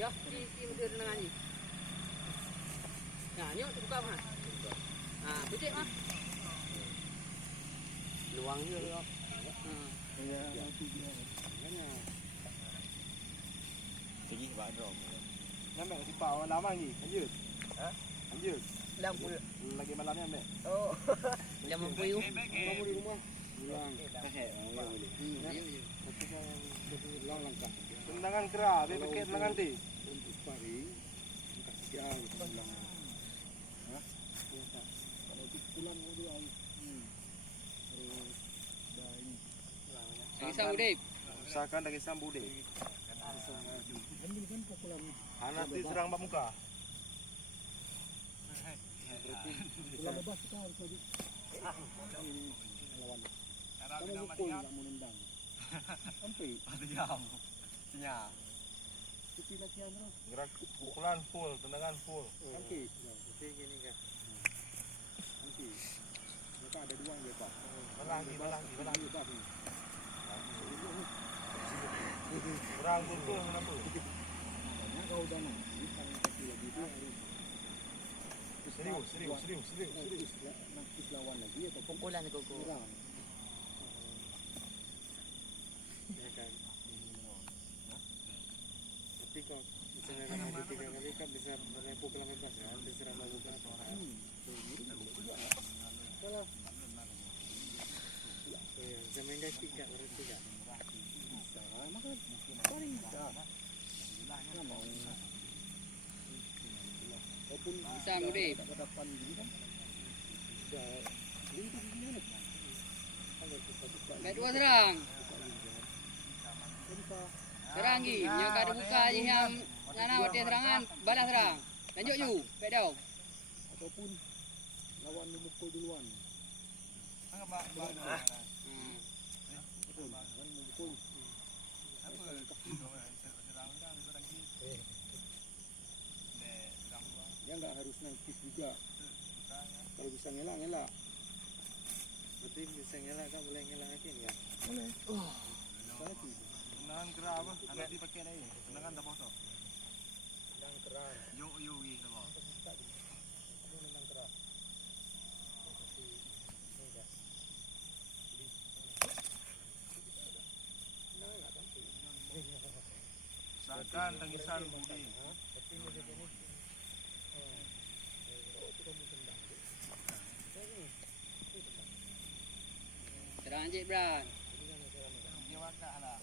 Ya, si menteri renangan ni. Nah, ni buka mah. Ah, becek mah. Luang je tu. Ya, Tinggi bak drum. nampak si Pau lama lagi. Lanjut. Lanjut. Lampu. Lagi malam ni ambil. Oh. Lampu you. Kamu di rumah. Pulang. Ulang langkah. Tendangan kera, dia pakai tendangan ti. Untuk pari, kasihan ulang. Kalau pulang dia Lagi sama Dip. Usahakan lagi sambu deh. ambil kan pukulan Anak ti serang bak muka. pukulan bebas kita harus lagi lawan. Kamu pukul nggak mau nendang. Sampai Ada jam. Nya. kita latihan terus. Gerak pukulan full, tendangan full. Sampai. Jadi gini kan. Sampai. Mereka ada dua yang bebas. Lagi. Bebas ni. Berang betul kenapa? Banyak kau dah nak. Bukan kaki lagi tu harus. Serius. Nakis lawan lagi atau Pukulan koko. kurang. Ya kan. Tapi kok bisa dalam 3 kali kan bisa menempuh pukulan bebas kan, bisa ramai bukan orang. Salah. Zaman dah 3 berarti kan. Maka paling bisa. Nah, mau. Walaupun Bisa Dip. tak depan gini kan. Bisa lintang gimana? Baik dua serang. Bisa. Serang lagi. Yang ada buka je yang ngana wadah serangan, balas serang. Lanjut you. Baik dah. Ataupun lawan memukul duluan. Betul. Lawan memukul. Dia enggak harus nangkis juga. Kalau bisa ngelak. Berarti bisa ngelak kan, boleh ngelak lagi enggak? Boleh. Satu. Tendangan kera apa? Anak dipakai lagi. Tendangan dah bosok. Tendang keras. Yo gitu loh. Tendang keras. Usahakan tangisan Budi. Serang Encik Bran. Dia wakak lah.